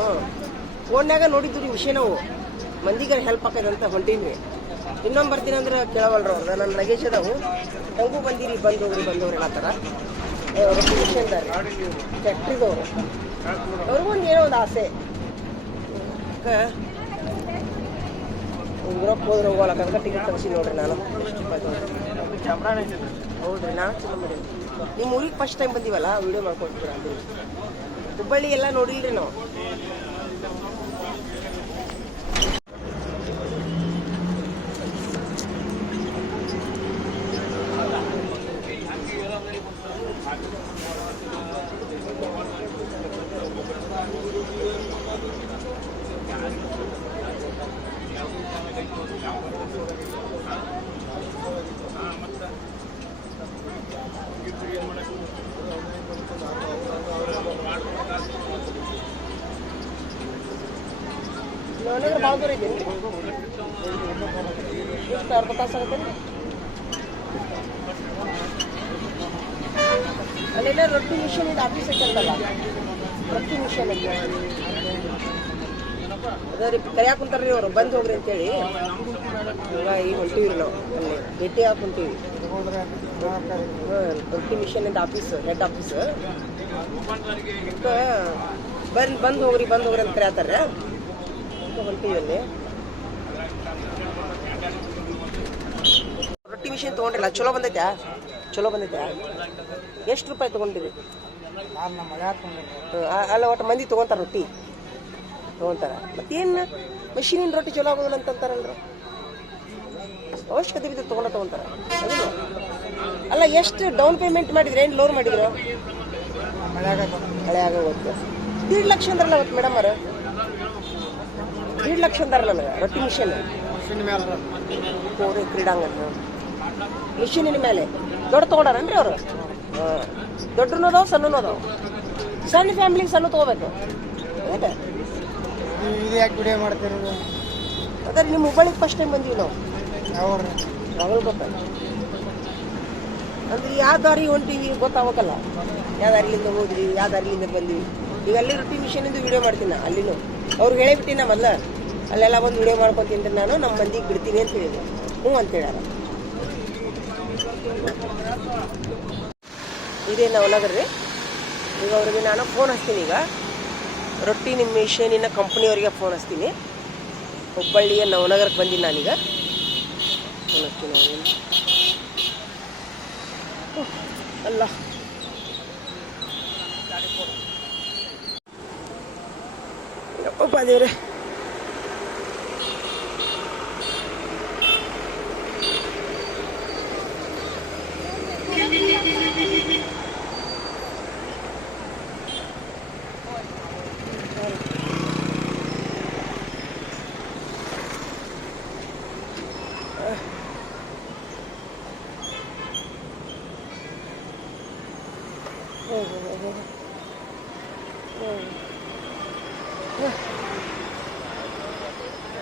ಫೋನ್ಯಾಗ ನೋಡಿದ್ದು ರೀ ಮಿಷನ್ ಅವು ಮಂದಿಗೆ ಹೆಲ್ಪ್ ಆಕೈದಂತ ಹೊಂಟೀನಿ ಇನ್ನೊಂದು ಬರ್ತೀನಿ ಅಂದ್ರೆ ಕೇಳವಲ್ರು ಅವ್ರದ ನನ್ನ ಲಗೇಜ್ ಅದಾವು ಹಂಗೂ ಬಂದಿರಿ ಬಂದೋಗ್ರಿ ಹೇಳತ್ತಾರ ರೊಟ್ಟಿ ಮಿಷನ್ದಾರ ಫ್ಯಾಕ್ಟ್ರಿದವರು ಅವ್ರಿಗೊಂದು ಏನೋ ಒಂದು ಆಸೆ ಯುರೋಪ್ ಹೋದ್ರೆ ಹೋಗಲ್ಲ ಅದಕ್ಕೆ ಟಿಕೆಟ್ ತೆಗಿಸಿ ನೋಡ್ರಿ ನಾನು ಹೌದ್ರಿ ನಾನು ಚಲೋ ಮಾಡಿ ನಿಮ್ಮ ಊರಿಗೆ ಫಸ್ಟ್ ಟೈಮ್ ಬಂದೀವಲ್ಲ ವಿಡಿಯೋ ಮಾಡ್ಕೊಳ್ತೀರ ಅಲ್ಲಿ ಹುಬ್ಬಳ್ಳಿ ಎಲ್ಲ ನೋಡಿಲ್ರಿ ನಾವು ನವನಗರ ಭಾಳ ದೂರ ಐತೇನು ಎಷ್ಟು ಅರ್ಧ ತಾಸು ಆಗುತ್ತೇನು ಅಲ್ಲೆಲ್ಲ ರೊಟ್ಟಿ ಮಿಷನ್ ಇದು ಆಫೀಸ್ ಐತಂತಲ್ಲ ರೊಟ್ಟಿ ಮಿಷನ್ ಐತೆ ಅದೇ ರೀ ಕರಿಯಾಕ ಕುಂತಾರ್ರಿ ಅವರು ಬಂದು ಹೋಗ್ರಿ ಅಂತೇಳಿ ಈಗ ಹೊಂಟೀವಿ ನಾವು ಅಲ್ಲಿ ಭೇಟಿ ಹಾಕಿ ಕುಂತೀವಿ ರೊಟ್ಟಿ ಮಿಷನ್ ಇಂದ ಆಫೀಸ್ ಹೆಡ್ ಆಫೀಸ್ ಬಂದು ಹೋಗ್ರಿ ಅಂತ ಕರೆಯತ್ತಾರೆ ಹೊಂಟಿವಿ ಅಲ್ಲಿ. ರೊಟ್ಟಿ ಮಿಷಿನ್ ತೊಗೊಂಡ್ರಲ್ಲ ಚಲೋ ಬಂದೈತ್ಯಾ? ಎಷ್ಟು ರೂಪಾಯಿ ತೊಗೊಂಡಿರಿ? ಅಲ್ಲ ಒಟ್ಟು ಮಂದಿ ತೊಗೊಂತಾರ ರೊಟ್ಟಿ ತೊಗೊಂತಾರ. ಮತ್ತೇನು ಮಷೀನಿನ ರೊಟ್ಟಿ ಚಲೋ ಆಗೋದಿಲ್ಲ ಅಂತಂತಾರಲ್ರ, ಅವಶ್ಯಕತೆ ಬಿದ್ದು ತೊಗೊಂತಾರ. ಅಲ್ಲ ಎಷ್ಟು ಡೌನ್ ಪೇಮೆಂಟ್ ಮಾಡಿದ್ರೆ ಏನು ಲೋನ್ ಮಾಡಿದ್ರು? ಹಳೆ ಆಗೋಗುತ್ತೆ. 1.5 ಲಕ್ಷ ಅಂದ್ರಲ್ಲ ಅವತ್ತು ಮೇಡಮ್ ಅವ್ರು, 1.5 ಲಕ್ಷ ಅಂದಾರಲ್ಲ ನನಗೆ ರೊಟ್ಟಿ ಮಿಷನ್ ಕ್ರೀಡಾಂಗಣ ಮಿಷಿನಿನ ಮೇಲೆ ದೊಡ್ಡ ತೊಗೊಂಡಾರನ್ರಿ ಅವರು? ಹಾಂ, ದೊಡ್ಡನೂ ಅದಾವ ಸಣ್ಣನೂ ಅದಾವ. ಸಣ್ಣ ಫ್ಯಾಮಿಲಿಗೆ ಸಣ್ಣ ತೊಗೋಬೇಕು. ವಿಡಿಯೋ ಮಾಡ್ತೀರಿ? ಅದೇ ನಿಮ್ಮ ಹುಬ್ಬಳ್ಳಿಗೆ ಫಸ್ಟ್ ಟೈಮ್ ಬಂದೀವಿ ನಾವು. ಗೊತ್ತ ಅಂದ್ರೆ ಯಾವ ದಾರಿ ಹೊಂಟೀವಿ ಗೊತ್ತಾಗಬೇಕಲ್ಲ, ಯಾವ ದಾರಿಲಿಂದ ಹೋದ್ರಿ ಯಾವ ದಾರಿಲಿಂದ ಬಂದ್ವಿ. ಈಗ ಅಲ್ಲಿ ರೊಟ್ಟಿ ಮಿಷನಿಂದ ವಿಡಿಯೋ ಮಾಡ್ತೀನಿ ಅಲ್ಲಿನೂ ಅವ್ರಿಗೆ ಹೇಳಿಬಿಟ್ಟಿನ ಮೊದಲ ಅಲ್ಲೆಲ್ಲ ಬಂದು ವಿಡಿಯೋ ಮಾಡ್ಕೊತೀನಿ ನಾನು, ನಮ್ಮ ಮಂದಿಗೆ ಬಿಡ್ತೀನಿ ಅಂತ ಹೇಳಿದೆ. ಹ್ಞೂ ಅಂತ ಹೇಳ್ಯಾರ. ಇದೇ ನವನಗರ ರೀ. ಈಗ ಅವ್ರಿಗೆ ನಾನು ಫೋನ್ ಹಚ್ತೀನಿ. ಈಗ ರೊಟ್ಟಿ ನಿಮ್ಮ ಮಿಷನಿನ ಕಂಪ್ನಿಯವರಿಗೆ ಫೋನ್ ಹಚ್ತೀನಿ. ಹುಬ್ಬಳ್ಳಿಯ ನವನಗರಕ್ಕೆ ಬಂದೀನಿ ನಾನೀಗ. ಫೋನ್ ಹಚ್ತೀನಿ ಅವ್ರಿಗೆ. ಅಲ್ಲ ಯಪ್ಪಪ್ಪ ದೇವ್ರೆ,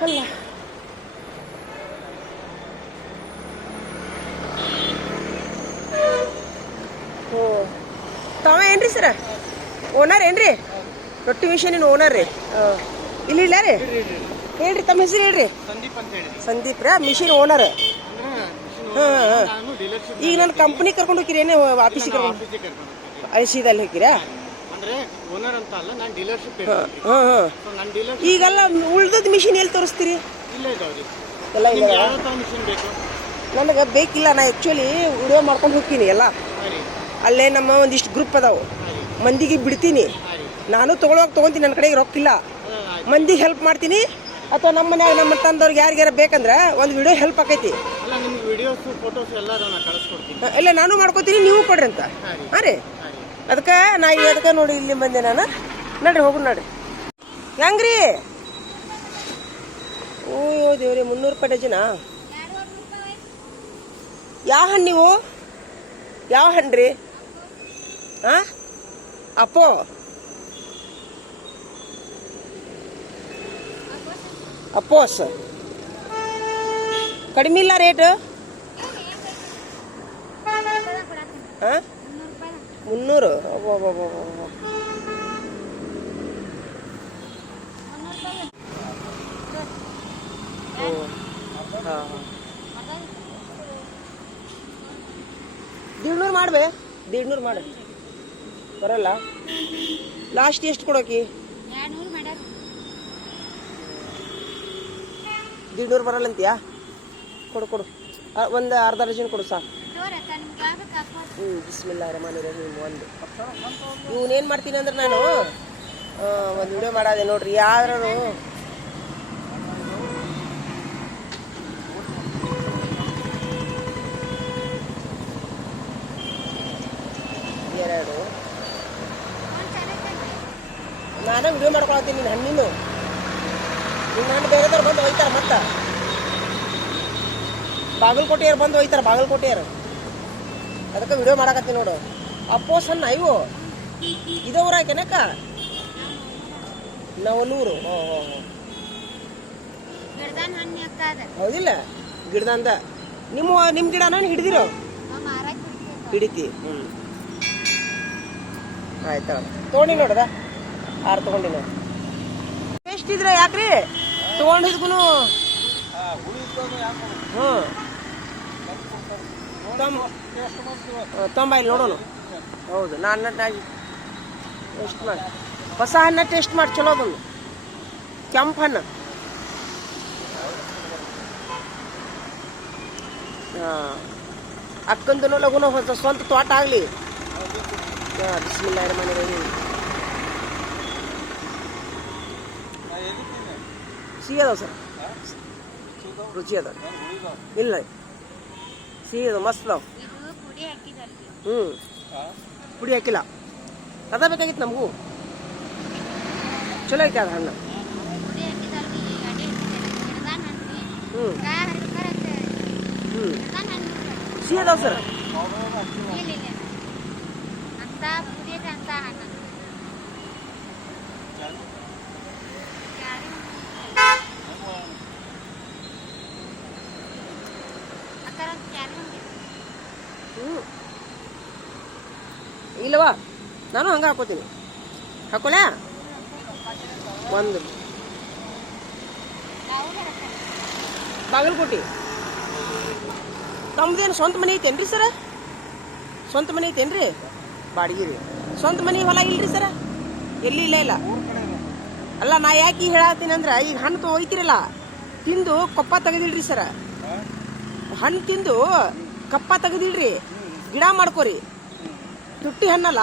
ಅಲ್ಲ ತಾವ ಏನ್ರಿ ಸರ ಓನರ್ ಏನ್ರಿ? ರೊಟ್ಟಿ ಮಿಷನಿನ ಓನರ್ ರೀ? ಇಲ್ಲಿ ಇಲ್ಲ ರೀ? ಹೇಳ್ರಿ ತಮ್ಮ ಹೆಸರು ಹೇಳ್ರಿ. ಸಂದೀಪ್ ರೀ, ಮಿಷಿನ್ ಓನರ್. ಹಾಂ ಹಾಂ. ಈಗ ನನ್ನ ಕಂಪ್ನಿ ಕರ್ಕೊಂಡು ಹೋಗಿರಿ ಏನೇ ಆಫೀಸಿಗೆ ಕರ್ಕೊಂಡು ಐಸಿದಲ್ಲಿ ಹೋಗಿರಾ? ಹಾಂ ಹಾಂ. ಈಗೆಲ್ಲ ಉಳ್ದದ್ ಮಿಷಿನ್ ಎಲ್ಲಿ ತೋರಿಸ್ತೀರಿ? ಎಲ್ಲ ಇಲ್ಲ ನನಗೆ ಬೇಕಿಲ್ಲ. ನಾ ಆ್ಯಕ್ಚುಲಿ ವಿಡಿಯೋ ಮಾಡ್ಕೊಂಡು ಹೋಗ್ತೀನಿ ಎಲ್ಲ. ಅಲ್ಲೇ ನಮ್ಮ ಒಂದಿಷ್ಟು ಗ್ರೂಪ್ ಅದಾವು, ಮಂದಿಗೆ ಬಿಡ್ತೀನಿ. ನಾನು ತೊಗೊಂತೀನಿ, ನನ್ನ ಕಡೆಗೆ ರೊಕ್ಕಿಲ್ಲ. ಮಂದಿಗೆ ಹೆಲ್ಪ್ ಮಾಡ್ತೀನಿ, ಅಥವಾ ನಮ್ಮ ಮನ್ಯಾಗ ನಮ್ಮ ತಂದವ್ರಿಗೆ ಯಾರಿಗಾರ ಬೇಕಂದ್ರೆ ಒಂದು ವಿಡಿಯೋ ಹೆಲ್ಪ್ ಆಕೈತಿ. ಇಲ್ಲ ನಾನು ಮಾಡ್ಕೋತೀನಿ, ನೀವು ಕೊಡ್ರಿ ಅಂತ. ಹಾಂ ರೀ, ಅದಕ್ಕೆ ನಾ ಅದಕ್ಕೆ ನೋಡಿ ಇಲ್ಲಿ ಬಂದೆ ನಾನು. ನಡ್ರಿ ಹೋಗ್ರಿ ನಡ್ರಿ. ಹೆಂಗ್ರಿ? ಓಯ್ಯೋ ದೇವ್ರಿ, 300 ರೂಪಾಯಿ ಡಜನ. ಯಾವ ಹಣ್ಣು ನೀವು? ಯಾವ ಹಣ್ಣು ರೀ? ಹಾಂ, ಅಪ್ಪೋ ಅಪ್ಪೋಸ್ ಕಡಿಮೆ ಇಲ್ಲ ರೇಟ್? ಹಾಂ, 300. ಹಾಂ, 150 ಮಾಡ್ಬೇ? 150 ಮಾಡು. ಬರಲ್ಲ? ಲಾಸ್ಟ್ ಎಷ್ಟು ಕೊಡೋಕಿ? 150 ಬರಲ್ಲ ಅಂತೀಯಾ? ಕೊಡು ಒಂದು ಅರ್ಧ ಡಜನ್ ಕೊಡು ಸಾಕು. ಬಿಸ್ಮಿಲ್ಲಾಹಿರ್ ರಹಮಾನಿರ್ ರಹೀಮ್. ಒಂದು ಇವನೇನು ಮಾಡ್ತೀನಿ ಅಂದ್ರೆ ನಾನು ಒಂದು ವಿಡಿಯೋ ಮಾಡೋದೆ ನೋಡ್ರಿ. ಯಾರು ಎರಡು ನಾನು ವಿಡಿಯೋ ಮಾಡ್ಕೊಳತ್ತೀನಿ. ನೀನು ಹಣ್ಣಿನ ಹಣ್ಣು ಬೇರೆದವ್ರು ಬಂದು ಒಯ್ತಾರೆ. ಮತ್ತೆ ಬಾಗಲಕೋಟೆಯವ್ರು ಬಂದು ಒಯ್ತಾರೆ, ಬಾಗಲಕೋಟೆಯರು. ಅದಕ್ಕೆ ವಿಡಿಯೋ ಮಾಡಕತ್ತೀನಿ ನೋಡು. ಅಪ್ಪೋಸ್ ಹಣ್ಣು ಇವು ಇದವ್ರ ಕೆನಕ 900. ಹೌದಿಲ್ಲ? ಗಿಡದಂದ ನಿಮ್ಮ ಗಿಡ ನಾನು ಹಿಡ್ದಿರೋ ಹಿಡಿತಿ. ಆಯ್ತು ತೊಗೊಂಡಿ ನೋಡದ 6 ತೊಗೊಂಡಿ ನೋಡಿ. ಎಷ್ಟಿದ್ರೆ ಯಾಕ್ರಿ ತೊಗೊಂಡಿದ್ಗೂ? ಹ್ಞೂ ತೊಂಬ ಇಲ್ಲಿ ನೋಡೋಣ. ಹೌದು ನಾನು ಟೇಸ್ಟ್ ಮಾಡಿ ಹೊಸ ಹಣ್ಣ ಟೇಸ್ಟ್ ಮಾಡಿ ಚಲೋ ಬಂದು ಕೆಂಪು ಹಣ್ಣು. ಹಾಂ ಅಕ್ಕಂದನು ಲಗುನ ಹೊಸ ಸ್ವಂತ ತೋಟ ಆಗಲಿ. ಬಿಸ್ಮಿಲ್ಲಾಹಿರ್ ರಹಮಾನಿರ್ ರಹೀಮ್. ಸಿಹಿ ಅದಾವ ಸರ್, ರುಚಿ ಅದಾವ. ಇಲ್ಲ ಸಿಹಿ ಅದಾವ, ಮಸ್ತ್ ಅದಾವ. ಹ್ಞೂ ಪುಡಿ ಹಾಕಿಲ್ಲ, ಅದ ಬೇಕಾಗಿತ್ತು ನಮಗೂ. ಚಲೋ ಐತೆ ಅದು ಹಣ್ಣು. ಹ್ಞೂ ಹ್ಞೂ ಸಿಹಿ ಅದಾವ ಸರ್. ಇಲ್ಲವಾ ನಾನು ಹಂಗೆ ಹಾಕೋತೀನಿ. ಹಾಕೋಲ್ಲ ಒಂದು ಬಾಗಲಕೋಟೆ. ತಮ್ಮದೇನು ಸ್ವಂತ ಮನೆ ಐತೇನ್ರಿ ಸರ? ಸ್ವಂತ ಮನೆ ಐತೇನ್ರಿ? ಬಾಡಿಗೆ ರೀ. ಸ್ವಂತ ಮನೆ ಹೊಲ ಇಲ್ರಿ ಸರ? ಎಲ್ಲಿ ಇಲ್ಲ ಇಲ್ಲ. ಅಲ್ಲ ನಾ ಯಾಕೆ ಹೇಳತ್ತೀನಿ ಅಂದ್ರೆ, ಈಗ ಹಣ್ಣು ಒಯ್ತಿರಲ್ಲ ತಿಂದು ಕೊಪ್ಪ ತೆಗೆದಿಲ್ರಿ ಸರ. ಹಣ್ಣು ತಿಂದು ಕಪ್ಪ ತೆಗೆದಿಲ್ರಿ, ಗಿಡ ಮಾಡ್ಕೋರಿ. ತುಟ್ಟಿ ಹಣ್ಣಲ್ಲ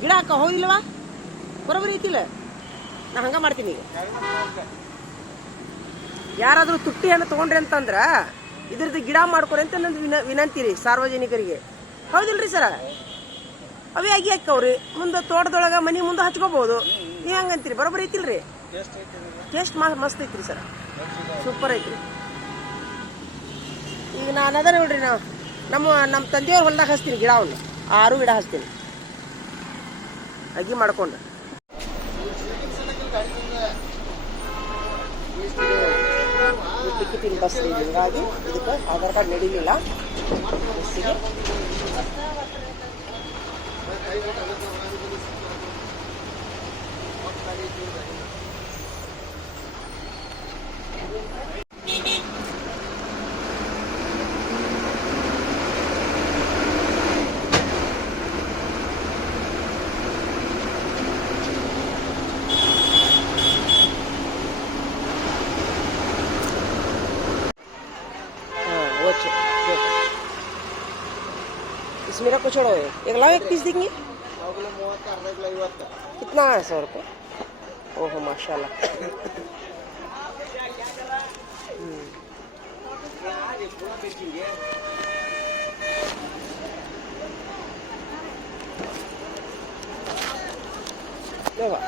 ಗಿಡ ಹಾಕ ಹೋಗಿಲ್ವಾ? ಬರೋಬ್ಬರಿ ಐತಿಲ್ಲ. ನಾ ಹಂಗ ಮಾಡ್ತೀನಿ. ಈಗ ಯಾರಾದ್ರೂ ತುಟ್ಟಿ ಹಣ್ಣು ತಗೊಂಡ್ರಿ ಅಂತಂದ್ರ ಇದ್ರದ್ದು ಗಿಡ ಮಾಡ್ಕೊರಿ ಅಂತ ನಂದು ವಿನಂತಿ ರೀ ಸಾರ್ವಜನಿಕರಿಗೆ. ಹೌದಿಲ್ರಿ ಸರ? ಅವೇ ಆಗಿ ಹಾಕವ್ರಿ, ಮುಂದೆ ತೋಟದೊಳಗ ಮನಿ ಮುಂದೆ ಹಚ್ಕೋಬಹುದು. ನೀವ್ ಹಂಗಂತೀರಿ, ಬರೋಬ್ಬರಿ ಐತಿಲ್ರಿ? ಟೇಸ್ಟ್ ಮಸ್ತ್ ಐತ್ರಿ ಸರ, ಸೂಪರ್ ಐತ್ರಿ. ಈಗ ನಾನು ಅದ ನೋಡ್ರಿ, ನಮ್ಮ ತಂದೆಯವ್ರ ಹೊಲ್ದಾಗ ಹಚ್ತೀನಿ ಗಿಡವನ್ನು, 6 ಗಿಡ ಹಚ್ತೀನಿ ಅಗಿ ಮಾಡ್ಕೊಂಡು. ಟಿಕೆಟಿಂಗ್ ಬಸ್ ಹಿಂಗಾಗಿ ಇದಕ್ಕೆ ಆಧಾರ್ ಕಾರ್ಡ್ ನಡೀಲಿಲ್ಲ ಬಸ್ಸಿಗೆ. इसमें रखो, छोड़ो। एक लाओ, एक पीस देंगे। कितना है? 100 रुपये। ओहो माशाल्लाह। देखो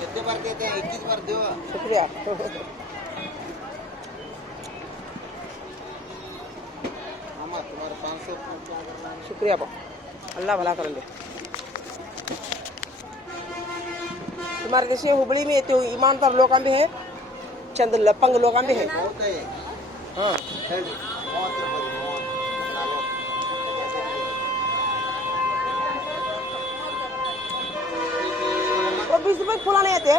कितने बार देते हैं? 21 बार दो। शुक्रिया। मामा तुम्हारे 500 शुक्रिया बा, अल्लाह भला कर ले। तुम्हारे जैसे हुबली में तो ईमानदार लोग भी है, चंद लपंग लोग भी है। हाँ वो 20 रुपए खुला नहीं आते?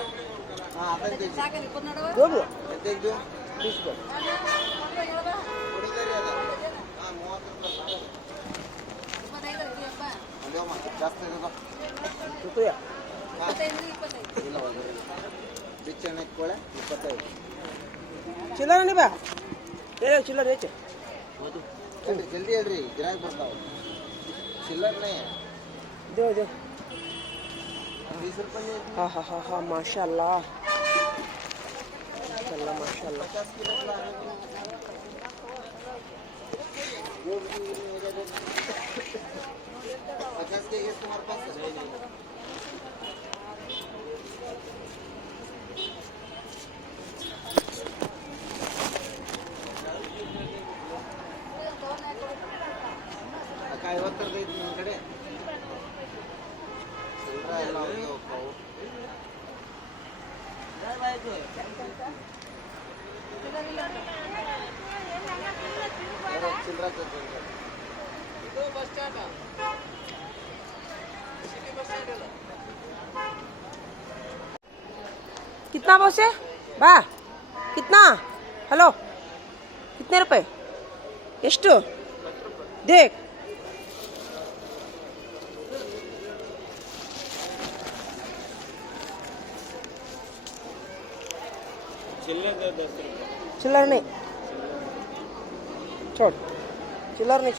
हाँ दो भी 20 रुपये। शुक्रिया। चिल्लर नहीं बा, चिल्लर जल्दी ಹೇಳ್ರಿ ಗಿರಾಕಿ ಬರ್ತಾವ. ಚಿಲ್ಲರ್ नहीं दो दो। 20 रुपये। हाँ हाँ हाँ हाँ माशाल्लाह माशाल्लाह माशाल्लाह। 50 की रख ला। 50 के ये तुम्हारे पास है? ಅಕ್ಕ 50 ಐತಿ ನಿಮ್ಮ ಕಡೆ? ಚಿಲ್ಲರ ಎಲ್ಲ ಹೋಗ್ತಾವು. ಚಿಲ್ಲರ ಇದು ಬಸ್ ಸ್ಟ್ಯಾಂಡ್ कितना बोसे बा कितना हेलो कितने रुपए ಎಷ್ಟು देख चिल्लर नहीं छोड़ चिल्लर नहीं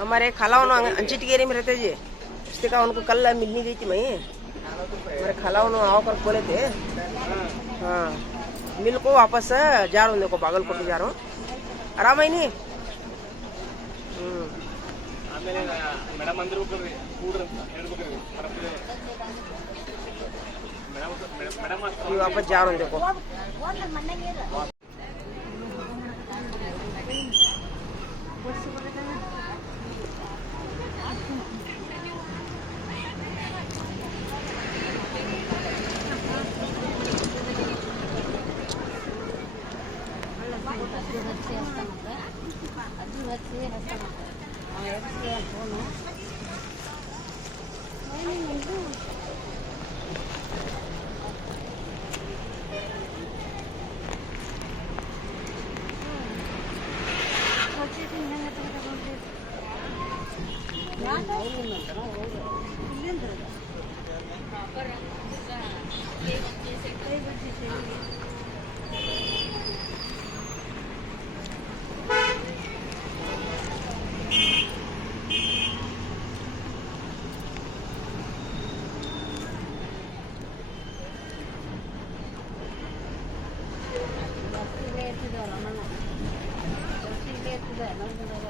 हमारे खालाओं अंचिटगेरी में रहते जी, उससे कहा उनको कल मिलनी गई थी मैं, हमारे खालाओं आओ कर बोले थे। हाँ मिल को वापस जा रहा हूँ, देखो बागलकोट जा रहा हूँ, आराम है नहीं। वापस जा रहा हूँ देखो। ಇದೆ, ನಮ್ದು